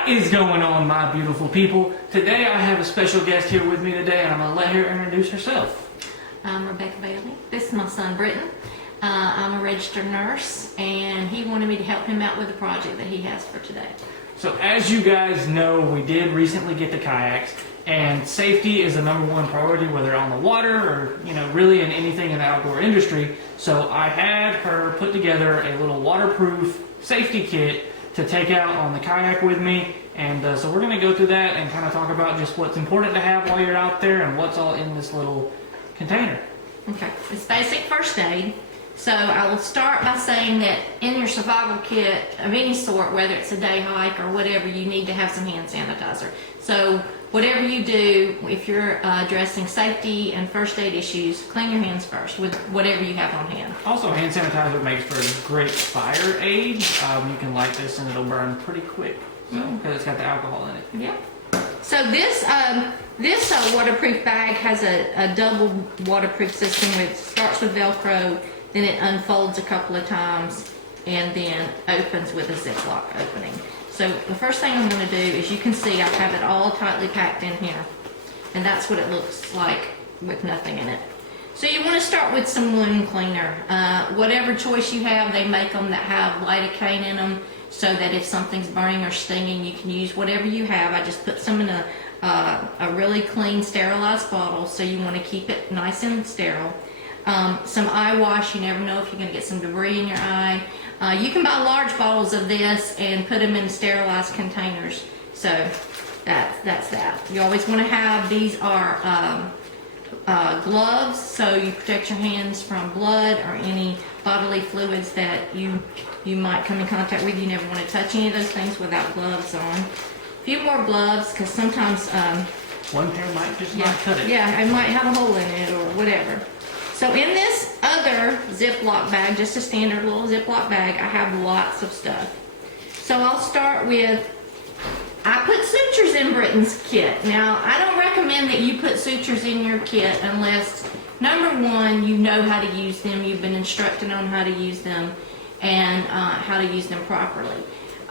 What is going on, my beautiful people? Today I have a special guest here with me today, and I'm going to let her introduce herself. I'm Rebecca Bailey. This is my son, Britton. I'm a registered nurse, and he wanted me to help him out with a project that he has for today. So as you guys know, we did recently get the kayaks, and safety is the #1 priority, whether on the water or, really in anything in the outdoor industry. So I had her put together a little waterproof safety kit to take out on the kayak with me, and so we're going to go through that and kind of talk about just what's important to have while you're out there and what's all in this little container. Okay, it's basic first aid. So I will start by saying that in your survival kit of any sort, whether it's a day hike or whatever, you need to have some hand sanitizer. So whatever you do, if you're addressing safety and first aid issues, clean your hands first with whatever you have on hand. Also, hand sanitizer makes for a great fire aid. You can light this and it'll burn pretty quick because it's got the alcohol in it. Yeah. So this waterproof bag has a double waterproof system which starts with Velcro, then it unfolds a couple of times, and then opens with a Ziploc opening. So the first thing I'm going to do is, you can see I have it all tightly packed in here, and that's what it looks like with nothing in it. So you want to start with some wound cleaner. Whatever choice you have, they make them that have lidocaine in them, so that if something's burning or stinging, you can use whatever you have. I just put some in a really clean, sterilized bottle, so you want to keep it nice and sterile. Some eye wash. You never know if you're going to get some debris in your eye. You can buy large bottles of this and put them in sterilized containers. So that's that. You always want to have, these are gloves, so you protect your hands from blood or any bodily fluids that you might come in contact with. You never want to touch any of those things without gloves on. A few more gloves, because sometimes one pair might just not cut it. Yeah, it might have a hole in it or whatever. So in this other Ziploc bag, just a standard little Ziploc bag, I have lots of stuff. So I'll start with, I put sutures in Britton's kit. Now, I don't recommend that you put sutures in your kit unless, #1, you know how to use them, you've been instructed on how to use them, and how to use them properly.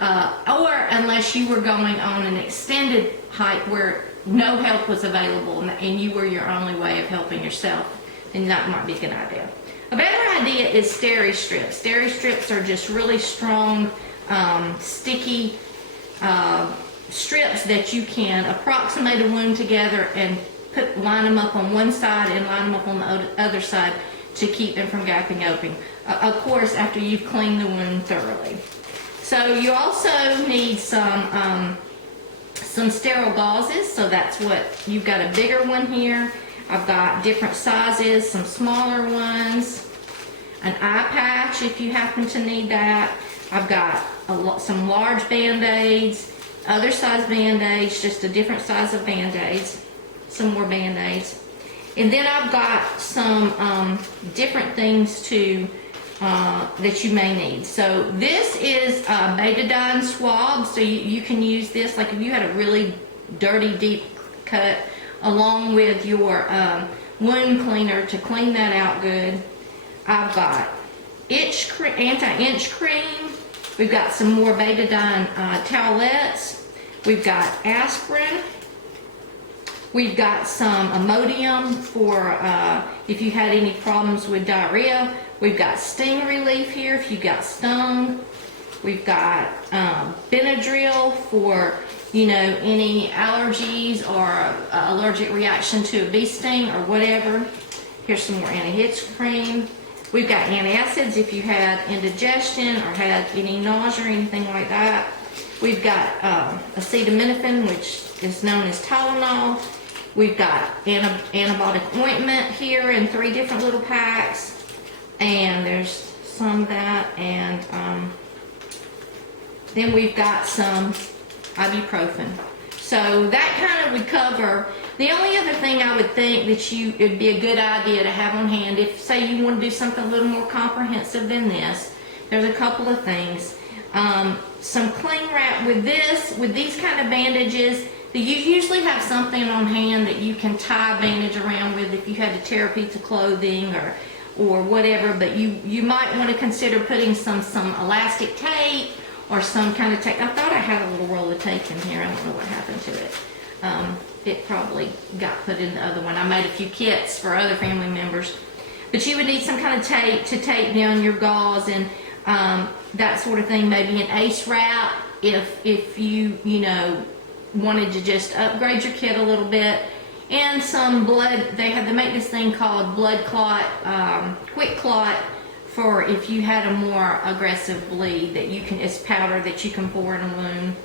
Or unless you were going on an extended hike where no help was available and you were your only way of helping yourself, then that might be a good idea. A better idea is steri strips. Steri strips are just really strong, sticky strips that you can approximate a wound together and line them up on one side and line them up on the other side to keep them from gapping open. Of course, after you've cleaned the wound thoroughly. So you also need some sterile gauzes. So that's what, you've got a bigger one here. I've got different sizes, some smaller ones, an eye patch if you happen to need that. I've got some large Band-Aids, other size Band-Aids, just a different size of Band-Aids, some more Band-Aids. And then I've got some different things that you may need. So this is betadine swab, so you can use this like if you had a really dirty, deep cut, along with your wound cleaner to clean that out good. I've got anti-itch cream. We've got some more betadine towelettes. We've got aspirin. We've got some Imodium for if you had any problems with diarrhea. We've got sting relief here if you got stung. We've got Benadryl for any allergies or allergic reaction to a bee sting or whatever. Here's some more anti-itch cream. We've got antacids if you had indigestion or had any nausea or anything like that. We've got acetaminophen, which is known as Tylenol. We've got antibiotic ointment here in 3 different little packs. And there's some of that. And then we've got some ibuprofen. So that kind of would cover. The only other thing I would think that it'd be a good idea to have on hand, if say you want to do something a little more comprehensive than this, there's a couple of things. Some cling wrap with these kind of bandages. You usually have something on hand that you can tie a bandage around with if you had to tear a piece of clothing or whatever, but you might want to consider putting some elastic tape or some kind of tape. I thought I had a little roll of tape in here. I don't know what happened to it. It probably got put in the other one. I made a few kits for other family members. But you would need some kind of tape to tape down your gauze and that sort of thing. Maybe an ace wrap if you wanted to just upgrade your kit a little bit. And some blood. They make this thing called blood clot, quick clot, for if you had a more aggressive bleed that you can. It's powder that you can pour in a wound.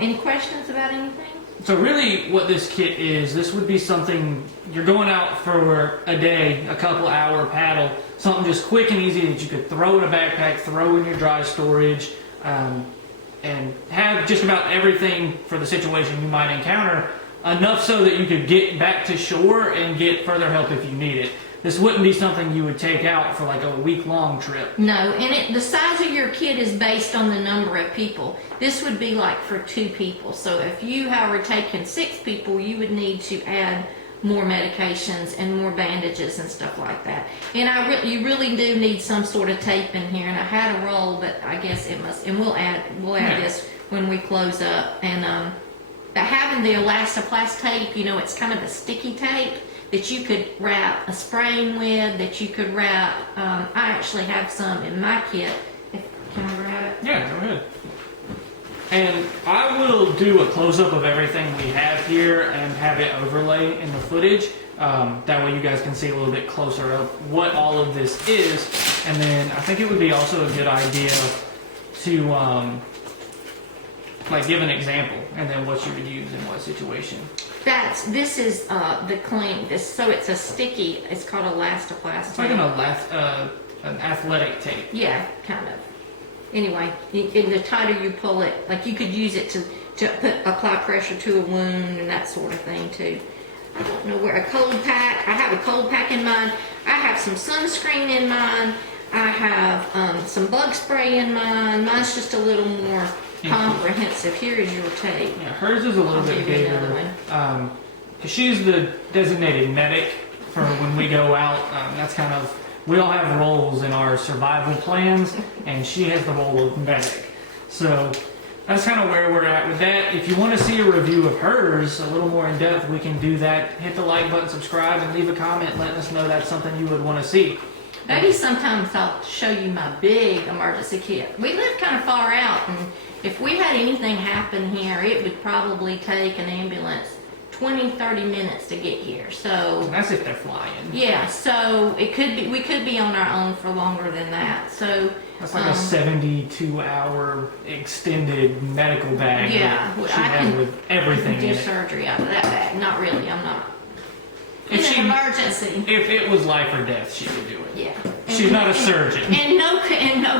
Any questions about anything? So really what this kit is, this would be something, you're going out for a day, a couple hour paddle, something just quick and easy that you could throw in a backpack, throw in your dry storage, and have just about everything for the situation you might encounter, enough so that you could get back to shore and get further help if you need it. This wouldn't be something you would take out for like a week-long trip. No, and the size of your kit is based on the number of people. This would be like for 2 people. So if you, however, taken 6 people, you would need to add more medications and more bandages and stuff like that. And you really do need some sort of tape in here. And I had a roll, but I guess it must. And we'll add this when we close up. And having the elastoplast tape, it's kind of a sticky tape that you could wrap a spraying with, that you could wrap, I actually have some in my kit. Can I grab it? Yeah, go ahead. And I will do a close-up of everything we have here and have it overlay in the footage. That way you guys can see a little bit closer of what all of this is. And then I think it would be also a good idea to give an example and then what you would use in what situation. This is the clean. So it's a sticky. It's called elastoplast. It's like an athletic tape. Yeah, kind of. Anyway, and the tighter you pull it, like you could use it to apply pressure to a wound and that sort of thing too. I don't know where a cold pack. I have a cold pack in mine. I have some sunscreen in mine. I have some bug spray in mine. Mine's just a little more comprehensive. Here is your tape. Yeah, hers is a little bit bigger. She's the designated medic for when we go out. That's kind of, we all have roles in our survival plans, and she has the role of medic. So that's kind of where we're at with that. If you want to see a review of hers a little more in depth, we can do that. Hit the like button, subscribe, and leave a comment letting us know that's something you would want to see. Maybe sometimes I'll show you my big emergency kit. We live kind of far out, and if we had anything happen here, it would probably take an ambulance 20-30 minutes to get here. So that's if they're flying. Yeah, so we could be on our own for longer than that. So that's like a 72-hour extended medical bag. Yeah, she has with everything in it. Do surgery out of that bag. Not really. I'm not. It's an emergency. If it was life or death, she would do it. Yeah. She's not a surgeon. And no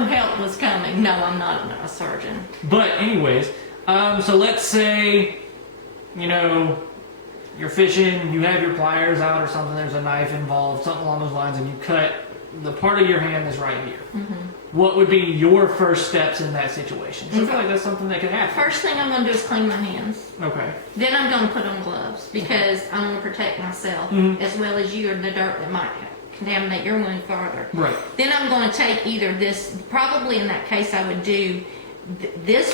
help was coming. No, I'm not a surgeon. But anyways, so let's say, you're fishing, you have your pliers out or something, there's a knife involved, something along those lines, and you cut the part of your hand that's right here. Mm-hmm. What would be your first steps in that situation? So I feel like that's something that could happen. First thing I'm going to do is clean my hands. Okay. Then I'm going to put on gloves because I want to protect myself as well as you or the dirt that might contaminate your wound farther. Right. Then I'm going to take either this, probably in that case I would do this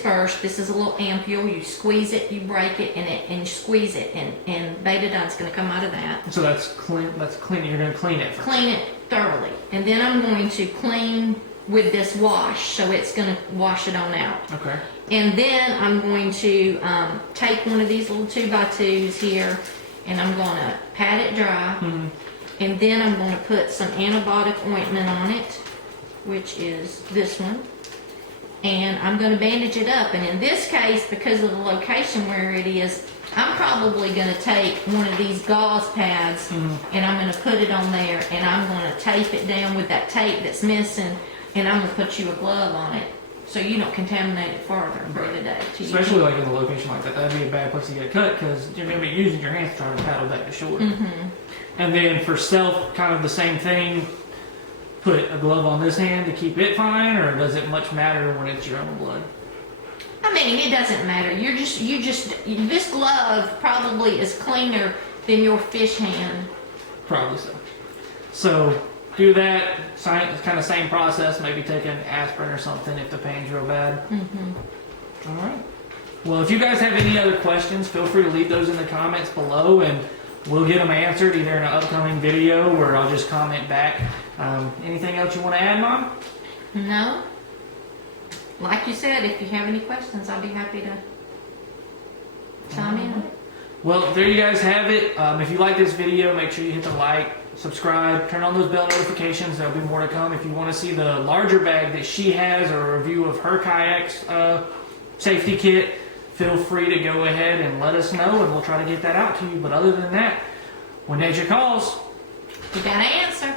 first. This is a little ampule. You squeeze it, you break it, and you squeeze it, and betadine's going to come out of that. So that's clean. That's clean. You're going to clean it first. Clean it thoroughly, and then I'm going to clean with this wash, so it's going to wash it on out. Okay. And then I'm going to take one of these little 2x2s here, and I'm going to pat it dry, and then I'm going to put some antibiotic ointment on it, which is this one. And I'm going to bandage it up. And in this case, because of the location where it is, I'm probably going to take one of these gauze pads and I'm going to put it on there, and I'm going to tape it down with that tape that's missing, and I'm going to put you a glove on it so you don't contaminate it further for the day. Especially like in a location like that, that'd be a bad place to get cut because you're going to be using your hands trying to paddle back to shore. And then for self, kind of the same thing. Put a glove on this hand to keep it fine, or does it much matter when it's your own blood? I mean, it doesn't matter. This glove probably is cleaner than your fish hand. Probably so. So do that. Kind of same process. Maybe take an aspirin or something if the pain's real bad. All right. Well, if you guys have any other questions, feel free to leave those in the comments below, and we'll get them answered either in an upcoming video or I'll just comment back. Anything else you want to add, Mom? No. Like you said, if you have any questions, I'll be happy to chime in. Well, there you guys have it. If you like this video, make sure you hit the like, subscribe, turn on those bell notifications. There'll be more to come. If you want to see the larger bag that she has or a review of her kayak's safety kit, feel free to go ahead and let us know, and we'll try to get that out to you. But other than that, when nature calls, You gotta answer.